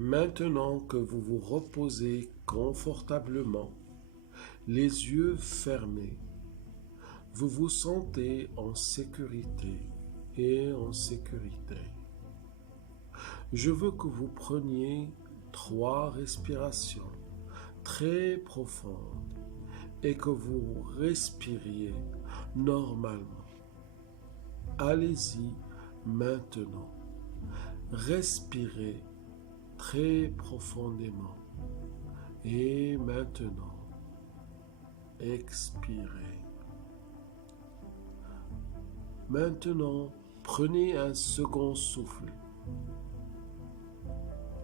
Maintenant que vous vous reposez confortablement, les yeux fermés, vous vous sentez en sécurité et en sécurité. Je veux que vous preniez 3 respirations très profondes et que vous respiriez normalement. Allez-y maintenant. Respirez très profondément. Et maintenant, expirez. Maintenant, prenez un second souffle.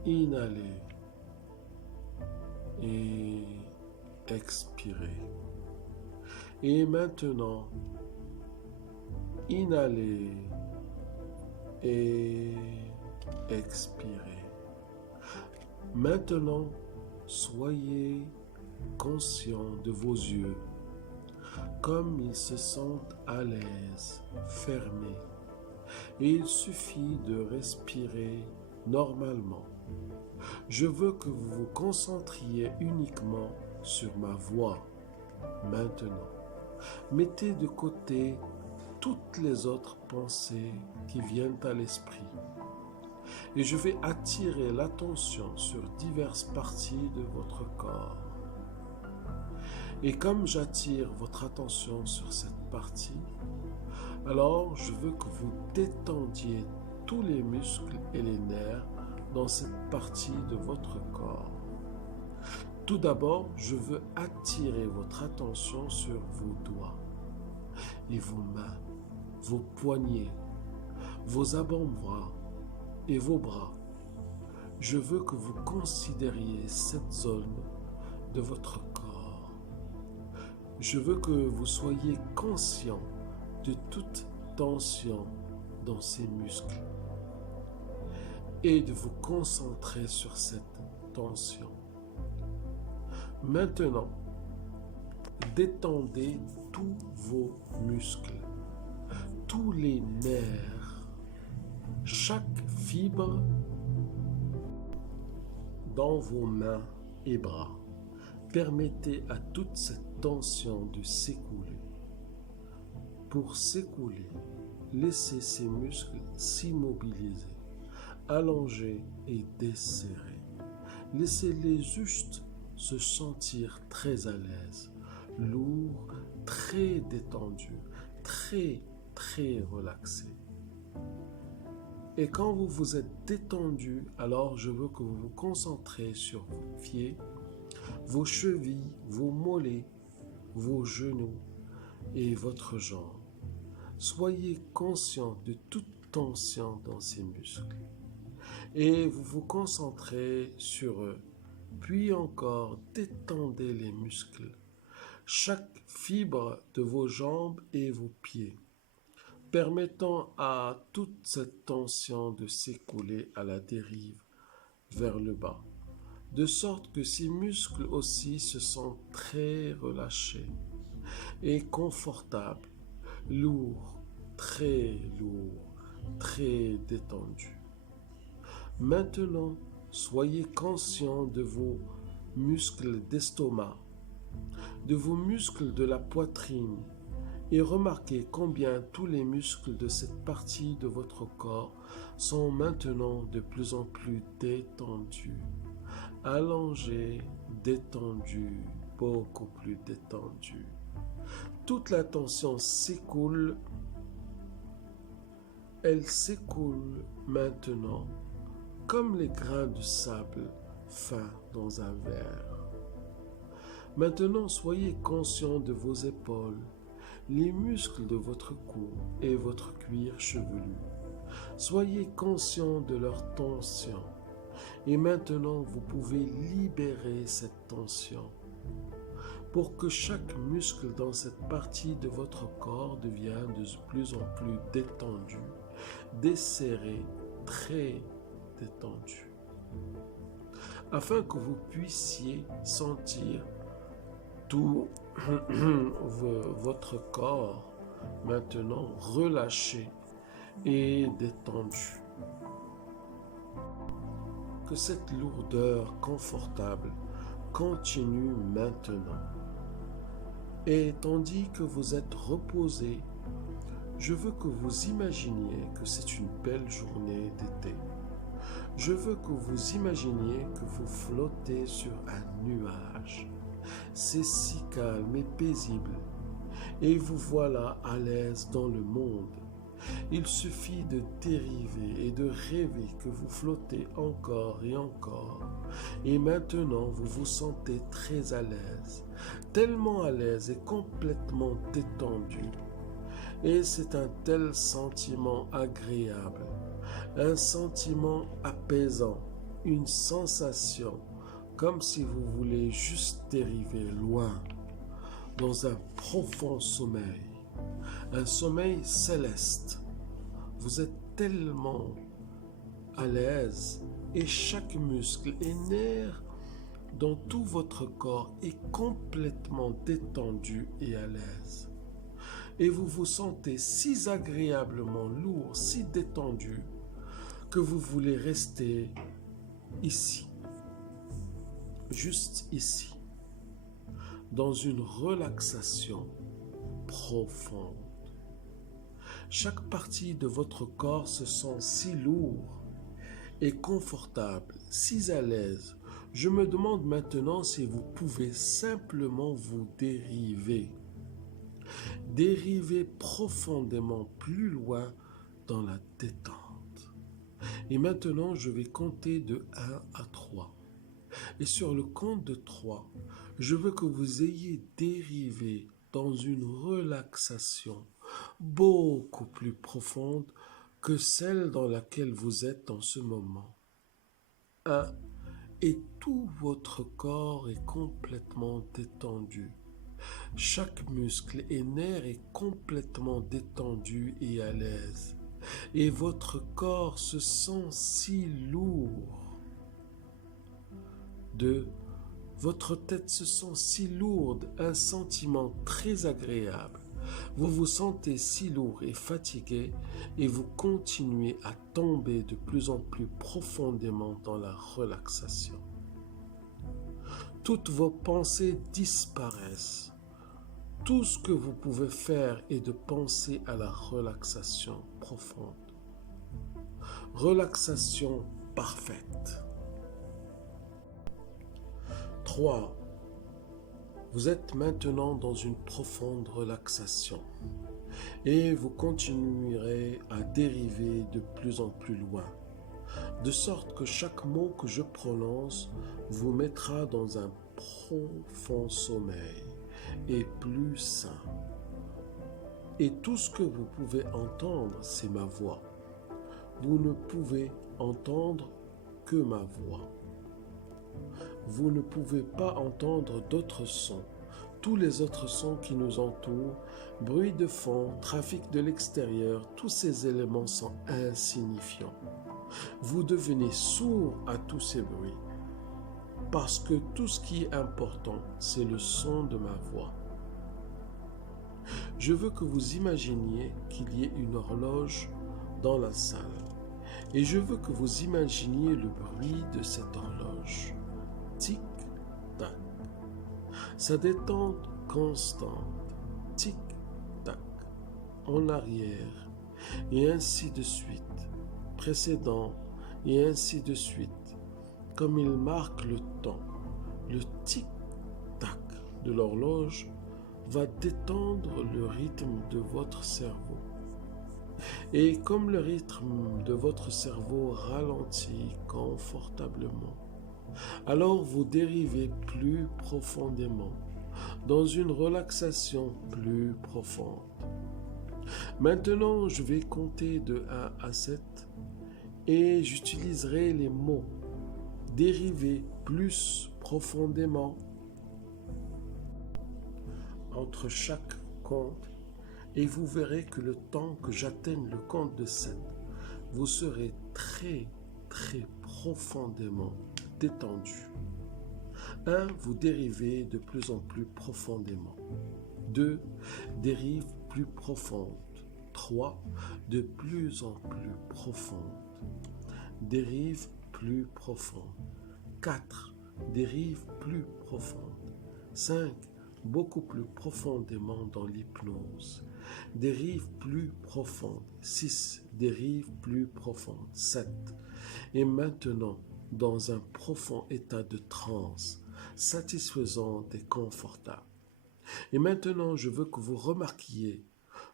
Inhalez et expirez. Et maintenant, inhalez et expirez. Maintenant, soyez conscient de vos yeux, comme ils se sentent à l'aise, fermés. Et il suffit de respirer normalement. Je veux que vous vous concentriez uniquement sur ma voix maintenant. Mettez de côté toutes les autres pensées qui viennent à l'esprit. Et je vais attirer l'attention sur diverses parties de votre corps. Et comme j'attire votre attention sur cette partie, alors je veux que vous détendiez tous les muscles et les nerfs dans cette partie de votre corps. Tout d'abord, je veux attirer votre attention sur vos doigts et vos mains, vos poignets, vos avant-bras et vos bras. Je veux que vous considériez cette zone de votre corps. Je veux que vous soyez conscient de toute tension dans ces muscles et de vous concentrer sur cette tension. Maintenant, détendez tous vos muscles, tous les nerfs, chaque fibre dans vos mains et bras. Permettez à toute cette tension de s'écouler. Pour s'écouler, laissez ces muscles s'immobiliser, allonger et desserrer. Laissez-les juste se sentir très à l'aise, lourd, très détendu, très relaxé. Et quand vous vous êtes détendu, alors je veux que vous vous concentrez sur vos pieds, vos chevilles, vos mollets, vos genoux et votre jambe. Soyez conscient de toute tension dans ces muscles et vous vous concentrez sur eux. Puis encore, détendez les muscles, chaque fibre de vos jambes et vos pieds, permettant à toute cette tension de s'écouler à la dérive vers le bas, de sorte que ces muscles aussi se sentent très relâchés et confortables, lourds, très détendus. Maintenant, soyez conscient de vos muscles d'estomac, de vos muscles de la poitrine et remarquez combien tous les muscles de cette partie de votre corps sont maintenant de plus en plus détendus, allongés, détendus, beaucoup plus détendus. Toute la tension s'écoule, elle s'écoule maintenant comme les grains de sable fins dans un verre. Maintenant, soyez conscient de vos épaules, les muscles de votre cou et votre cuir chevelu. Soyez conscient de leur tension. Et maintenant, vous pouvez libérer cette tension pour que chaque muscle dans cette partie de votre corps devienne de plus en plus détendu, desserré, très détendu, afin que vous puissiez sentir tout votre corps maintenant relâché et détendu. que cette lourdeur confortable continue maintenant. Et tandis que vous êtes reposé, je veux que vous imaginiez que c'est une belle journée d'été. Je veux que vous imaginiez que vous flottez sur un nuage. C'est si calme et paisible. Et vous voilà à l'aise dans le monde. Il suffit de dériver et de rêver que vous flottez encore et encore. Et maintenant, vous vous sentez très à l'aise, tellement à l'aise et complètement détendu. Et c'est un tel sentiment agréable, un sentiment apaisant, une sensation comme si vous voulez juste dériver loin, dans un profond sommeil, un sommeil céleste. Vous êtes tellement à l'aise et chaque muscle et nerf dans tout votre corps est complètement détendu et à l'aise. Et vous vous sentez si agréablement lourd, si détendu, que vous voulez rester ici, juste ici, dans une relaxation profonde. Chaque partie de votre corps se sent si lourd et confortable, si à l'aise. Je me demande maintenant si vous pouvez simplement vous dériver. Dériver profondément plus loin dans la détente. Et maintenant, je vais compter de 1 à 3. Et sur le compte de 3, je veux que vous ayez dérivé dans une relaxation beaucoup plus profonde que celle dans laquelle vous êtes en ce moment. 1. Et tout votre corps est complètement détendu. Chaque muscle et nerf est complètement détendu et à l'aise. Et votre corps se sent si lourd. 2. Votre tête se sent si lourde, un sentiment très agréable. Vous vous sentez si lourd et fatigué et vous continuez à tomber de plus en plus profondément dans la relaxation. Toutes vos pensées disparaissent. Tout ce que vous pouvez faire est de penser à la relaxation profonde. Relaxation parfaite. 3. Vous êtes maintenant dans une profonde relaxation et vous continuerez à dériver de plus en plus loin, de sorte que chaque mot que je prononce vous mettra dans un profond sommeil et plus sain. Et tout ce que vous pouvez entendre, c'est ma voix. Vous ne pouvez entendre que ma voix. Vous ne pouvez pas entendre d'autres sons. Tous les autres sons qui nous entourent, bruit de fond, trafic de l'extérieur, tous ces éléments sont insignifiants. Vous devenez sourd à tous ces bruits, parce que tout ce qui est important, c'est le son de ma voix. Je veux que vous imaginiez qu'il y ait une horloge dans la salle, et je veux que vous imaginiez le bruit de cette horloge. Tic-tac. Sa détente constante. Tic-tac. En arrière. Et ainsi de suite. Précédent. Et ainsi de suite. Comme il marque le temps. Le tic-tac de l'horloge va détendre le rythme de votre cerveau. Et comme le rythme de votre cerveau ralentit confortablement, alors vous dérivez plus profondément, dans une relaxation plus profonde. Maintenant, je vais compter de 1 à 7 et j'utiliserai les mots dériver plus profondément entre chaque compte et vous verrez que le temps que j'atteigne le compte de 7, vous serez très profondément détendu. 1. Vous dérivez de plus en plus profondément. 2. Dérive plus profonde. 3. De plus en plus profonde. Dérive plus profondes. 4. Des rives plus profondes. 5. Beaucoup plus profondément dans l'hypnose. Des rives plus profondes. 6. Des rives plus profondes. 7. Et maintenant, dans un profond état de transe, satisfaisante et confortable. Et maintenant, je veux que vous remarquiez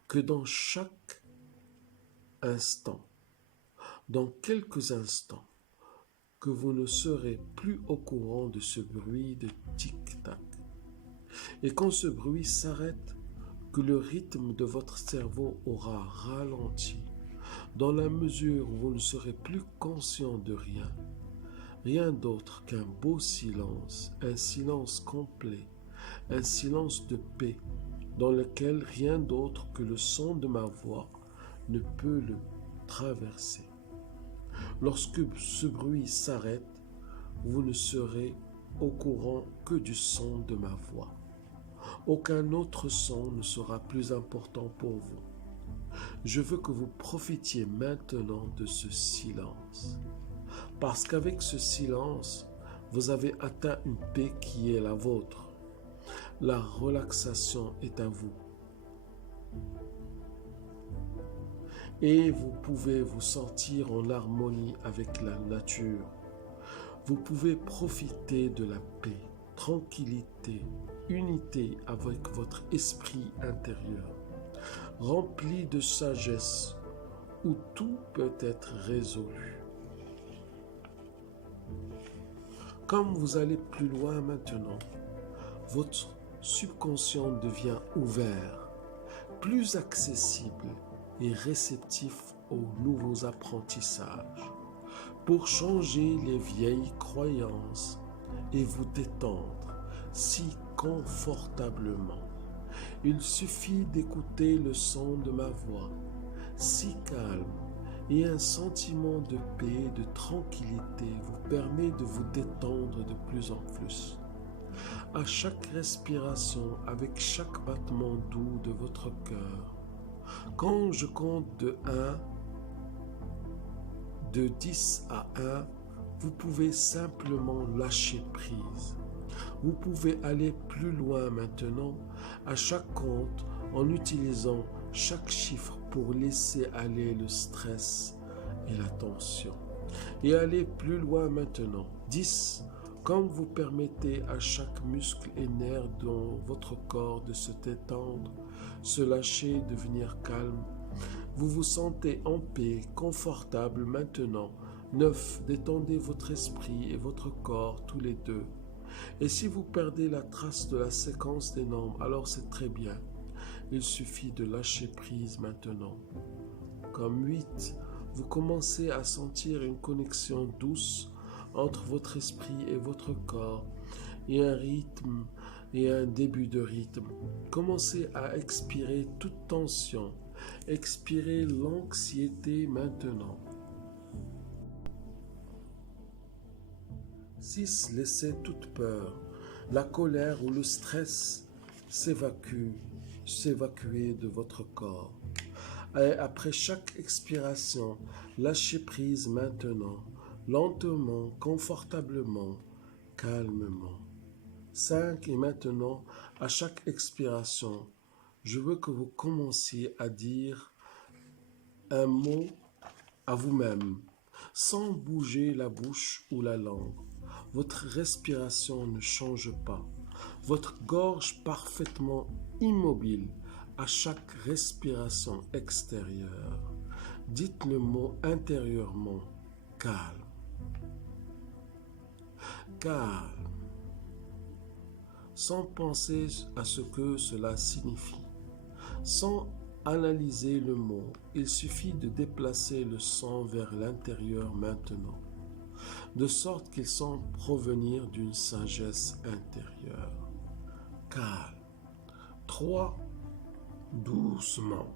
que dans chaque instant, dans quelques instants, que vous ne serez plus au courant de ce bruit de tic-tac. Et quand ce bruit s'arrête, que le rythme de votre cerveau aura ralenti, dans la mesure où vous ne serez plus conscient de rien, rien d'autre qu'un beau silence, un silence complet, un silence de paix, dans lequel rien d'autre que le son de ma voix ne peut le traverser. Lorsque ce bruit s'arrête, vous ne serez au courant que du son de ma voix. Aucun autre son ne sera plus important pour vous. Je veux que vous profitiez maintenant de ce silence. Parce qu'avec ce silence, vous avez atteint une paix qui est la vôtre. La relaxation est à vous. Et vous pouvez vous sentir en harmonie avec la nature. Vous pouvez profiter de la paix, tranquillité, unité avec votre esprit intérieur, rempli de sagesse, où tout peut être résolu. Comme vous allez plus loin maintenant, votre subconscient devient ouvert, plus accessible et réceptif aux nouveaux apprentissages, pour changer les vieilles croyances et vous détendre si confortablement. Il suffit d'écouter le son de ma voix, si calme, et un sentiment de paix et de tranquillité vous permet de vous détendre de plus en plus. À chaque respiration, avec chaque battement doux de votre cœur, quand je compte de 10 à 1, vous pouvez simplement lâcher prise. Vous pouvez aller plus loin maintenant à chaque compte en utilisant chaque chiffre pour laisser aller le stress et la tension. Et aller plus loin maintenant. 10, quand vous permettez à chaque muscle et nerf dans votre corps de se détendre, se lâcher, devenir calme. Vous vous sentez en paix, confortable maintenant. 9, détendez votre esprit et votre corps tous les deux. Et si vous perdez la trace de la séquence des nombres, alors c'est très bien. Il suffit de lâcher prise maintenant. Comme 8, vous commencez à sentir une connexion douce entre votre esprit et votre corps et un rythme et un début de rythme. Commencez à expirer toute tension. Expirez l'anxiété maintenant. 6. Laissez toute peur, la colère ou le stress s'évacuer de votre corps. Et après chaque expiration, lâchez prise maintenant, lentement, confortablement, calmement. 5. Et maintenant, à chaque expiration, je veux que vous commenciez à dire un mot à vous-même, sans bouger la bouche ou la langue. Votre respiration ne change pas. Votre gorge parfaitement immobile à chaque respiration extérieure. Dites le mot intérieurement, calme. Calme. Sans penser à ce que cela signifie. Sans analyser le mot, il suffit de déplacer le son vers l'intérieur maintenant, de sorte qu'il semble provenir d'une sagesse intérieure. Calme. 3. Doucement.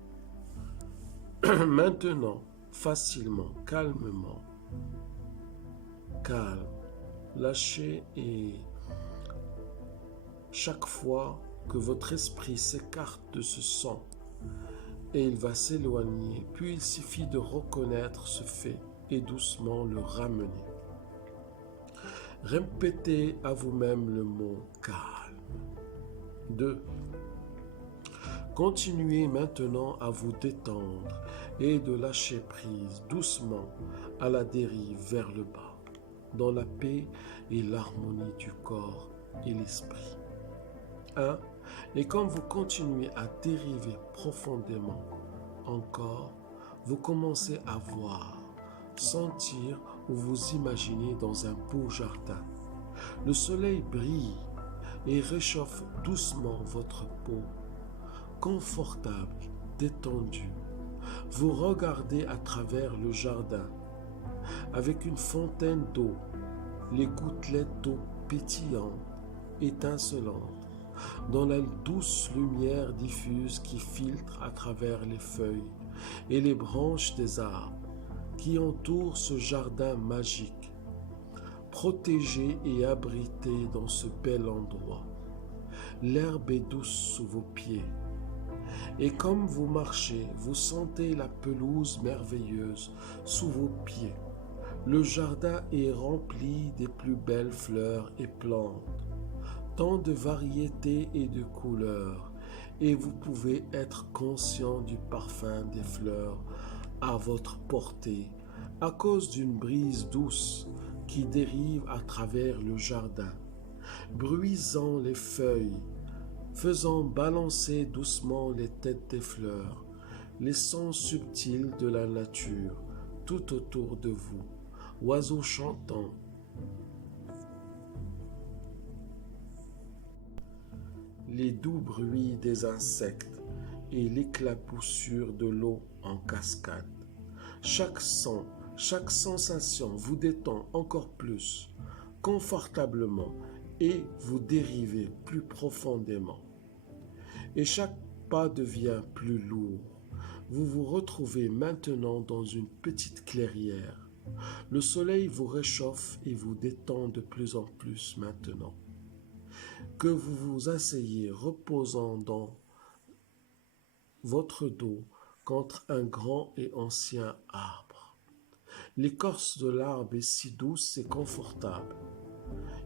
Maintenant, facilement, calmement. Calme. Lâchez et chaque fois que votre esprit s'écarte de ce son et il va s'éloigner, puis il suffit de reconnaître ce fait et doucement le ramener. Répétez à vous-même le mot calme. 2. Continuez maintenant à vous détendre et de lâcher prise doucement à la dérive vers le bas, dans la paix et l'harmonie du corps et l'esprit. 1. Et comme vous continuez à dériver profondément encore, vous commencez à voir, sentir ou vous imaginer dans un beau jardin. Le soleil brille et réchauffe doucement votre peau, confortable, détendue. Vous regardez à travers le jardin, avec une fontaine d'eau, les gouttelettes d'eau pétillantes, étincelantes, dans la douce lumière diffuse qui filtre à travers les feuilles et les branches des arbres qui entourent ce jardin magique, protégé et abrité dans ce bel endroit. L'herbe est douce sous vos pieds. Et comme vous marchez, vous sentez la pelouse merveilleuse sous vos pieds. Le jardin est rempli des plus belles fleurs et plantes, tant de variétés et de couleurs, et vous pouvez être conscient du parfum des fleurs à votre portée, à cause d'une brise douce qui dérive à travers le jardin, bruisant les feuilles, faisant balancer doucement les têtes des fleurs, les sons subtils de la nature tout autour de vous, oiseaux chantants, les doux bruits des insectes et l'éclaboussure de l'eau en cascade. Chaque son, chaque sensation vous détend encore plus, confortablement, et vous dérivez plus profondément. Et chaque pas devient plus lourd. Vous vous retrouvez maintenant dans une petite clairière. Le soleil vous réchauffe et vous détend de plus en plus maintenant. Que vous vous asseyez reposant dans votre dos contre un grand et ancien arbre. L'écorce de l'arbre est si douce et confortable,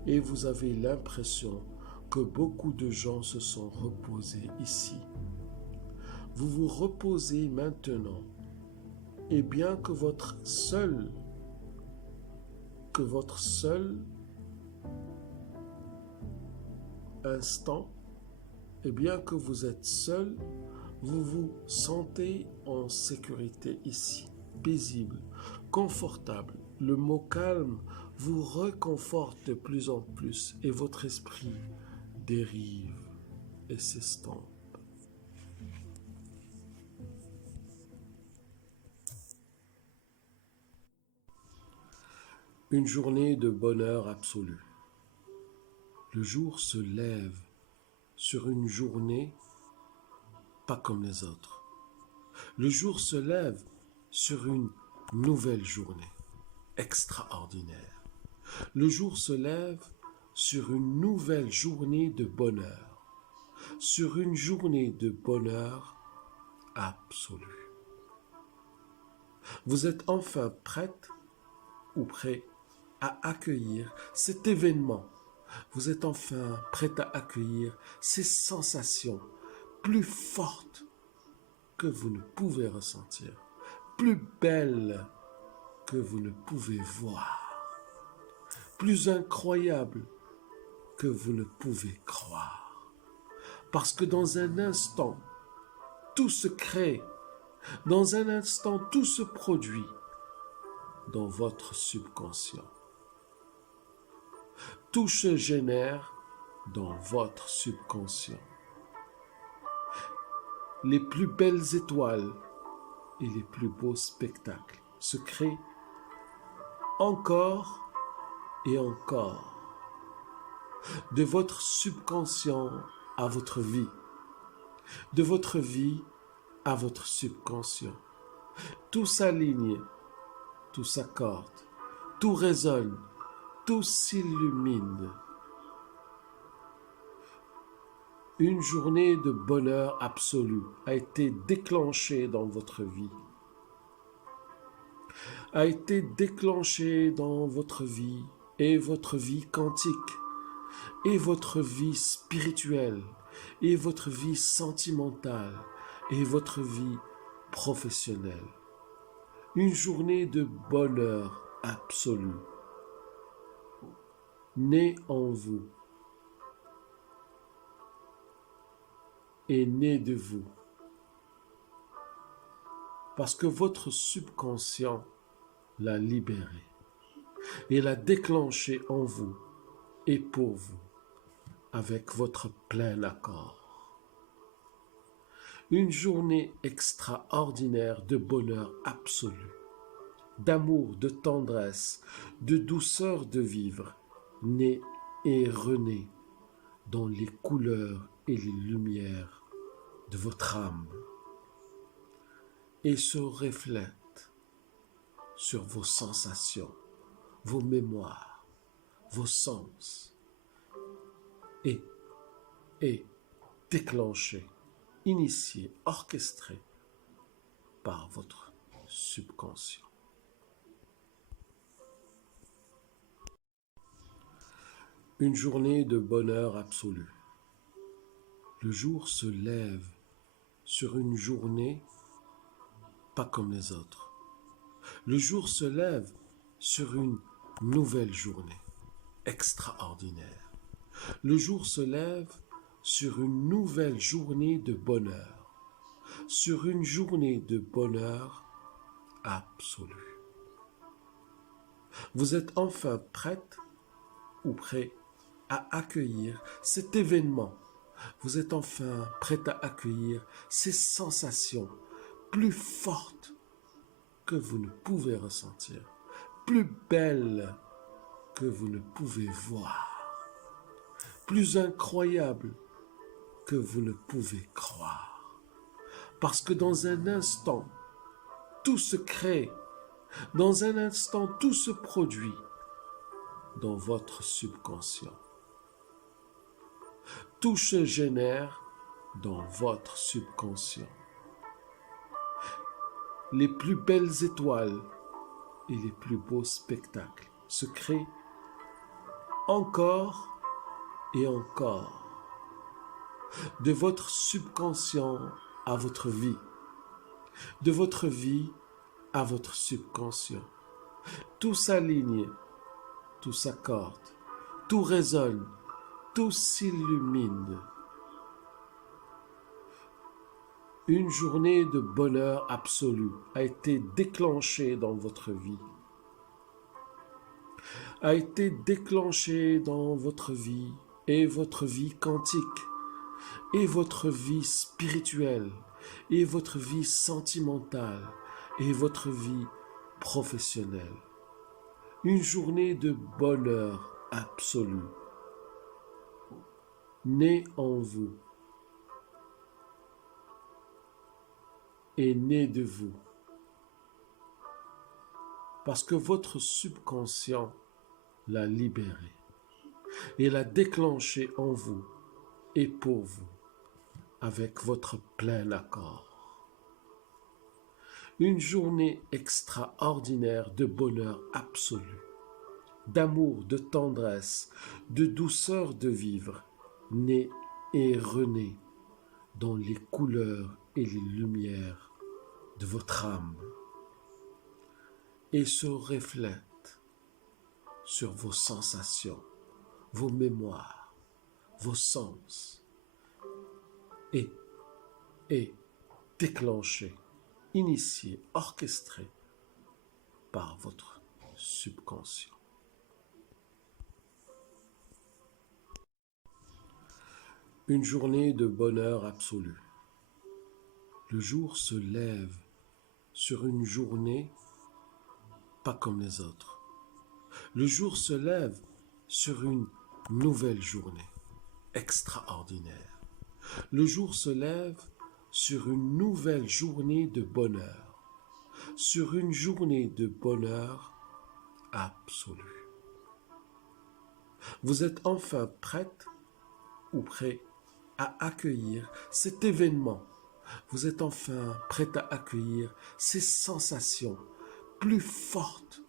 et vous avez l'impression que beaucoup de gens se sont reposés ici. Vous vous reposez maintenant, et bien que votre seul instant, et bien que vous êtes seul, vous vous sentez en sécurité ici, paisible, confortable. Le mot calme vous réconforte de plus en plus et votre esprit dérive et s'estompe. Une journée de bonheur absolu. Le jour se lève sur une journée pas comme les autres. Le jour se lève sur une nouvelle journée extraordinaire. Le jour se lève sur une nouvelle journée de bonheur, sur une journée de bonheur absolu. Vous êtes enfin prête ou prêt à accueillir cet événement. Vous êtes enfin prête à accueillir ces sensations plus fortes que vous ne pouvez ressentir, plus belles que vous ne pouvez voir, plus incroyables que vous ne pouvez croire. Parce que dans un instant, tout se crée, dans un instant, tout se produit dans votre subconscient. Tout se génère dans votre subconscient. Les plus belles étoiles et les plus beaux spectacles se créent encore et encore, de votre subconscient à votre vie, de votre vie à votre subconscient. Tout s'aligne, tout s'accorde, tout résonne, tout s'illumine. Une journée de bonheur absolu a été déclenchée dans votre vie. A été déclenchée dans votre vie et votre vie quantique, et votre vie spirituelle, et votre vie sentimentale, et votre vie professionnelle. Une journée de bonheur absolu, née en vous et née de vous, parce que votre subconscient l'a libérée et l'a déclenchée en vous et pour vous, avec votre plein accord. Une journée extraordinaire de bonheur absolu, d'amour, de tendresse, de douceur de vivre, née et renée dans les couleurs et les lumières de votre âme, et se reflète sur vos sensations, vos mémoires, vos sens, et déclenché, initié, orchestré par votre subconscient. Une journée de bonheur absolu. Le jour se lève sur une journée pas comme les autres. Le jour se lève sur une nouvelle journée extraordinaire. Le jour se lève sur une nouvelle journée de bonheur, sur une journée de bonheur absolu. Vous êtes enfin prête ou prêt à accueillir cet événement. Vous êtes enfin prête à accueillir ces sensations plus fortes que vous ne pouvez ressentir, plus belles que vous ne pouvez voir, plus incroyables que vous ne pouvez croire. Parce que dans un instant, tout se crée, dans un instant, tout se produit dans votre subconscient. Tout se génère dans votre subconscient. Les plus belles étoiles et les plus beaux spectacles se créent encore et encore. De votre subconscient à votre vie, de votre vie à votre subconscient. Tout s'aligne, tout s'accorde, tout résonne, tout s'illumine. Une journée de bonheur absolu a été déclenchée dans votre vie. A été déclenchée dans votre vie et votre vie quantique, et votre vie spirituelle, et votre vie sentimentale, et votre vie professionnelle. Une journée de bonheur absolu, née en vous et née de vous, parce que votre subconscient l'a libérée et l'a déclenchée en vous et pour vous, avec votre plein accord. Une journée extraordinaire de bonheur absolu, d'amour, de tendresse, de douceur de vivre, née et renée dans les couleurs et les lumières de votre âme, et se reflète sur vos sensations, vos mémoires, vos sens, et déclenché, initié, orchestré par votre subconscient. Une journée de bonheur absolu. Le jour se lève sur une journée pas comme les autres. Le jour se lève sur une nouvelle journée extraordinaire. Le jour se lève sur une nouvelle journée de bonheur, sur une journée de bonheur absolu. Vous êtes enfin prête ou prêt à accueillir cet événement. Vous êtes enfin prête à accueillir ces sensations plus fortes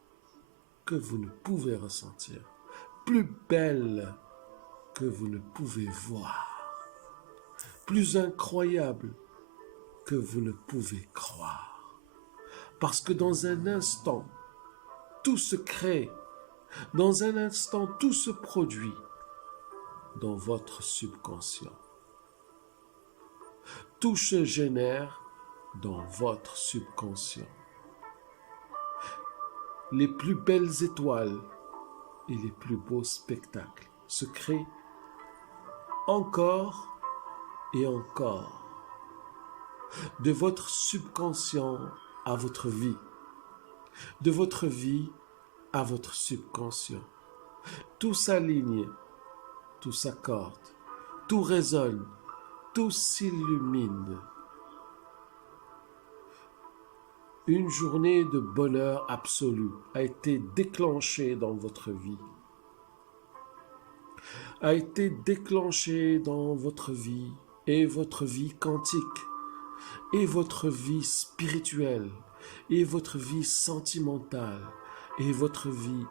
que vous ne pouvez ressentir, plus belle que vous ne pouvez voir, plus incroyable que vous ne pouvez croire. Parce que dans un instant, tout se crée, dans un instant, tout se produit dans votre subconscient. Tout se génère dans votre subconscient. Les plus belles étoiles et les plus beaux spectacles se créent encore et encore. De votre subconscient à votre vie. De votre vie à votre subconscient. Tout s'aligne, tout s'accorde, tout résonne, tout s'illumine. Une journée de bonheur absolu a été déclenchée dans votre vie. A été déclenchée dans votre vie et votre vie quantique et votre vie spirituelle et votre vie sentimentale et votre vie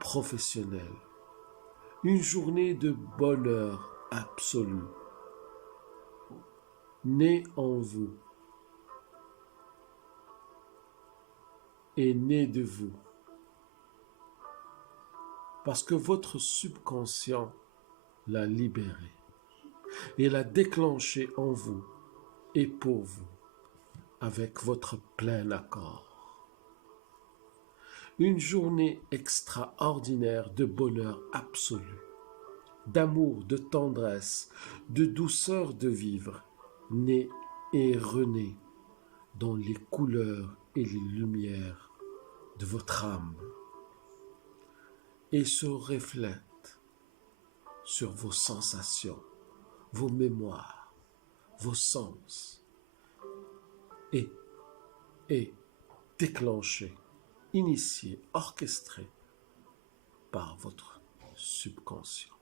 professionnelle. Une journée de bonheur absolu née en vous et née de vous. Parce que votre subconscient l'a libéré et l'a déclenché en vous et pour vous avec votre plein accord. Une journée extraordinaire de bonheur absolu, d'amour, de tendresse, de douceur de vivre, née et renée dans les couleurs et les lumières de votre âme et se reflète sur vos sensations, vos mémoires, vos sens et déclenché, initié, orchestré par votre subconscient.